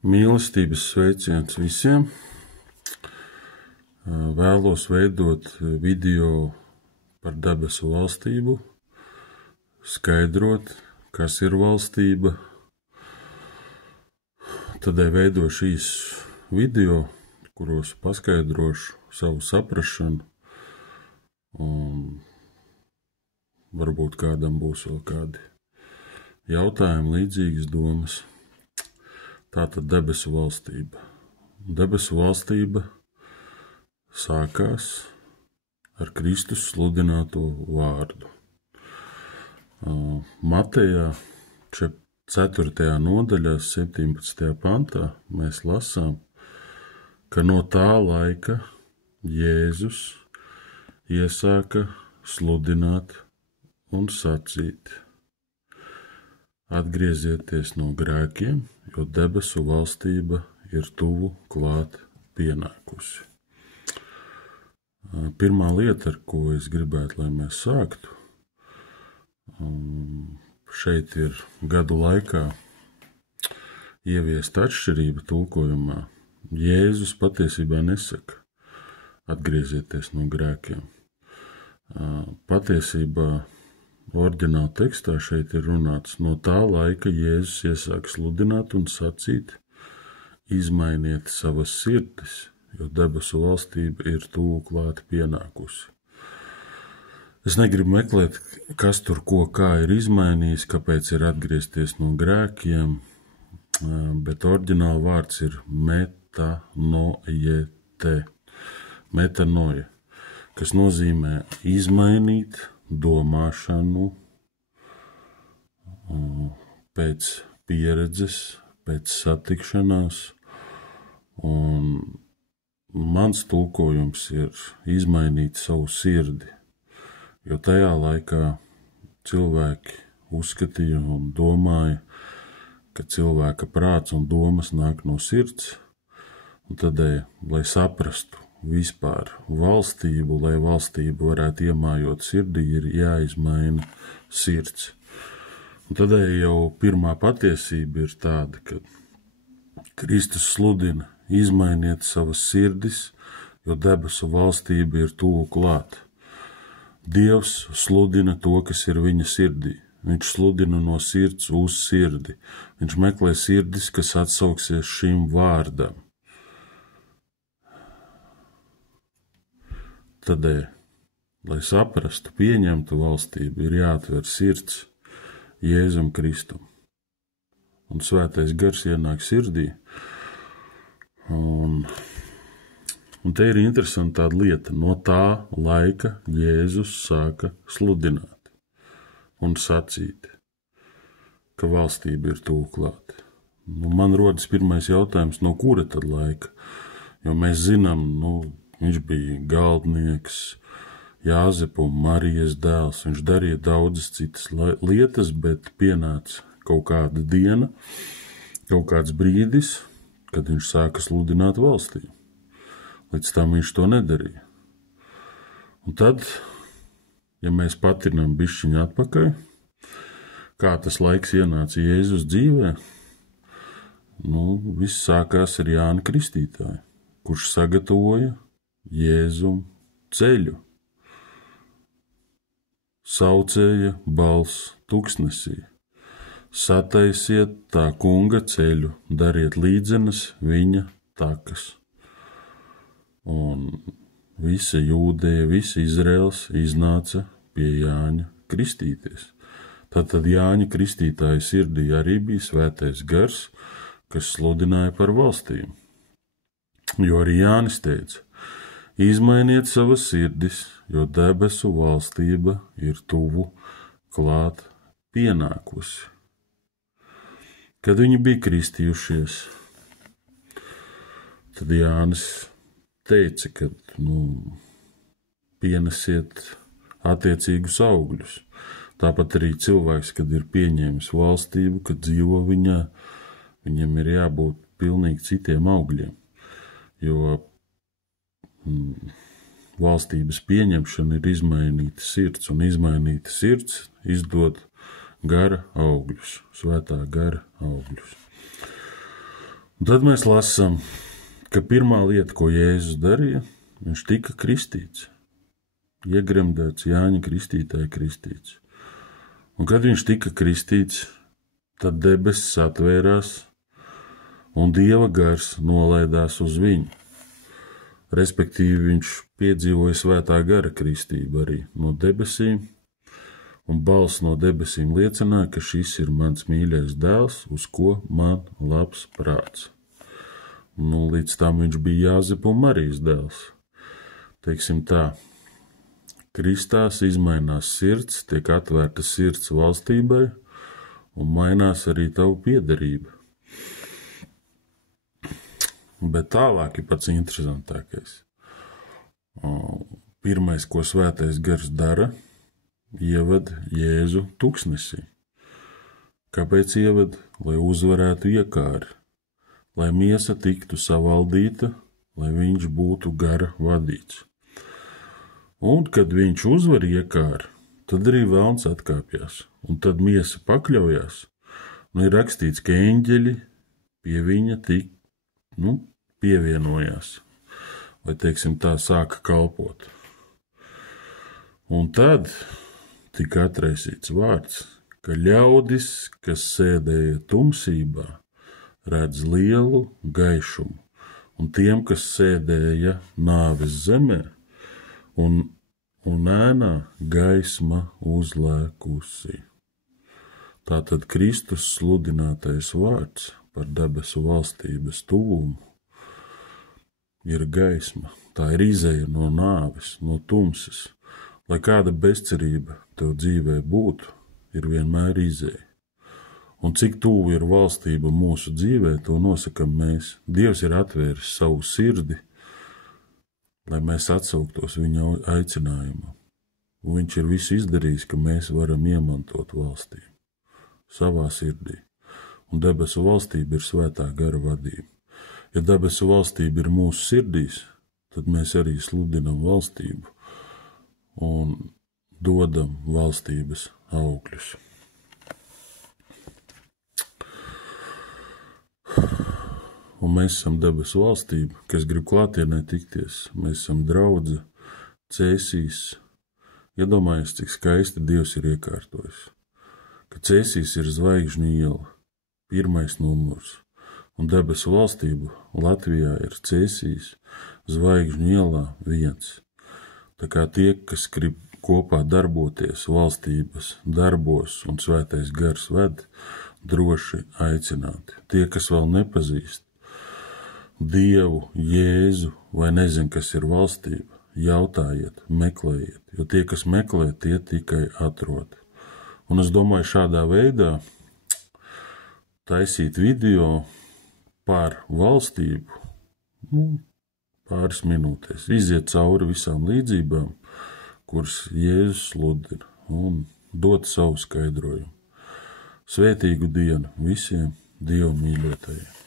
Mīlestības sveiciens visiem. Vēlos veidot video par debesu valstību, skaidrot, kas ir valstība. Tādēļ veidošu īsus video, kuros paskaidrošu savu saprašanu, un varbūt kādam būs vēl kādi jautājumi, līdzīgas domas. Tātad debesu valstība. Debesu valstība sākās ar Kristus sludināto vārdu. Matejā 4. nodaļā 17. pantā mēs lasām, ka no tā laika Jēzus iesāka sludināt un sacīt: atgriezieties no grēkiem, jo debesu valstība ir tuvu klāt pienākusi. Pirmā lieta, ar ko es gribētu, lai mēs sāktu, šeit ir gadu laikā ieviesta atšķirība tulkojumā. Jēzus patiesībā nesaka: atgriezieties no grēkiem. Patiesībā oriģināla tekstā šeit ir runāts: no tā laika Jēzus iesāka sludināt un sacīt: izmainiet savas sirdis, jo debesu valstība ir tuvu klāt pienākusi. Es negribu meklēt, kas tur ko kā ir izmainījis, kāpēc ir atgriezties no grēkiem, bet oriģināla vārds ir metanoja, kas nozīmē izmainīt domāšanu pēc pieredzes, pēc satikšanās, un mans tulkojums ir izmainīt savu sirdi, jo tajā laikā cilvēki uzskatīja un domāja, ka cilvēka prāts un domas nāk no sirds, un tādēļ, lai saprastu vispār valstību, lai valstību varētu iemājot sirdī, ir jāizmaina sirds. Un tādēļ jau pirmā patiesība ir tāda, ka Kristus sludina: izmainiet savas sirdis, jo debesu valstība ir tuvu klāt. Dievs sludina to, kas ir viņa sirdī. Viņš sludina no sirds uz sirdi. Viņš meklē sirdis, kas atsauksies šim vārdam. Tādēļ, lai saprastu, pieņemtu valstību, ir jāatver sirds Jēzum Kristum. Un svētais gars ienāk sirdī. Un te ir interesanti tāda lieta. No tā laika Jēzus sāka sludināt un sacīt, ka valstība ir tuvu klāt. Man rodas pirmais jautājums, no kura tad laika? Jo mēs zinām, viņš bija galdnieks, Jāzepa un Marijas dēls. Viņš darīja daudzas citas lietas, bet pienāca kaut kāda diena, kaut kāds brīdis, kad viņš sāka sludināt valstību. Līdz tam viņš to nedarīja. Un tad, ja mēs patinām bišķiņu atpakaļ, kā tas laiks ienāca Jēzus dzīvē, viss sākās ar Jāni Kristītāju, kurš sagatavoja Jēzum ceļu. Saucēja balss tuksnesī: sataisiet tā kunga ceļu, dariet līdzenas viņa takas. Un visa Jūdeja, visa Izraels iznāca pie Jāņa kristīties. Tātad Jāņa kristītāja sirdī arī bija svētais gars, kas sludināja par valstīm. Jo arī Jānis teica: izmainiet savas sirdis, jo debesu valstība ir tuvu klāt pienākusi. Kad viņi bija kristījušies, tad Jānis teica, ka pienesiet attiecīgus augļus. Tāpat arī cilvēks, kad ir pieņēmis valstību, kad dzīvo viņā, viņam ir jābūt pilnīgi citiem augļiem, jo valstības pieņemšana ir izmainīta sirds, un izmainīta sirds izdod gara augļus, svētā gara augļus. Un tad mēs lasām, ka pirmā lieta, ko Jēzus darīja, viņš tika kristīts. Iegremdēts, Jāņa Kristītāja kristīts. Un kad viņš tika kristīts, tad debesis atvērās un Dieva gars nolaidās uz viņu. Respektīvi, viņš piedzīvoja svētā gara kristību arī no debesīm, un balss no debesīm liecināja, ka šis ir mans mīļais dēls, uz ko man labs prāts. Līdz tam viņš bija Jāzepa un Marijas dēls. Teiksim tā, kristās izmainās sirds, tiek atvērta sirds valstībai, un mainās arī tavu piederība. Bet tālāk ir pats interesantākais. Pirmais, ko svētais gars dara, ieved Jēzu tuksnesī. Kāpēc ieved? Lai uzvarētu iekāri, lai miesa tiktu savaldīta, lai viņš būtu gara vadīts. Un, kad viņš uzvar iekāri, tad arī velns atkāpjas, un tad miesa pakļaujās. Ir rakstīts, ka eņģeļi pie viņa pievienojās, vai, teiksim tā, sāka kalpot. Un tad tika atraisīts vārds, ka ļaudis, kas sēdēja tumsībā, redz lielu gaišumu, un tiem, kas sēdēja nāves zemē, un ēnā gaisma uzlēkusi. Tātad Kristus sludinātais vārds par debesu valstības tuvumu ir gaisma. Tā ir izeja no nāves, no tumsas. Lai kāda bezcerība tev dzīvē būtu, ir vienmēr izeja. Un cik tuvu ir valstība mūsu dzīvē, to nosakam mēs. Dievs ir atvēris savu sirdi, lai mēs atsauktos viņa aicinājumam. Un viņš ir visu izdarījis, ka mēs varam iemantot valstību savā sirdī. Un debesu valstība ir svētā gara vadība. Ja debesu valstība ir mūsu sirdīs, tad mēs arī sludinam valstību un dodam valstības augļus. Un mēs esam debesu valstība, kas grib klātienē tikties. Mēs esam draudze, Cēsīs. Iedomājies, cik skaisti Dievs ir iekārtojis. Ka Cēsīs ir Zvaigžņu iela, 1. numurs, un debesu valstība Latvijā ir Cēsīs, Zvaigžņu ielā 1. Tā kā tie, kas grib kopā darboties valstības darbos un svētais gars ved, droši aicināti. Tie, kas vēl nepazīst Dievu, Jēzu vai nezin, kas ir valstība, jautājiet, meklējiet, jo tie, kas meklē, tie tikai atrod. Un es domāju, šādā veidā taisīt video par valstību, pāris minūtēs, iziet cauri visām līdzībām, kuras Jēzus sludina, un dot savu skaidrojumu. Svētīgu dienu visiem Dievu mīļotajiem!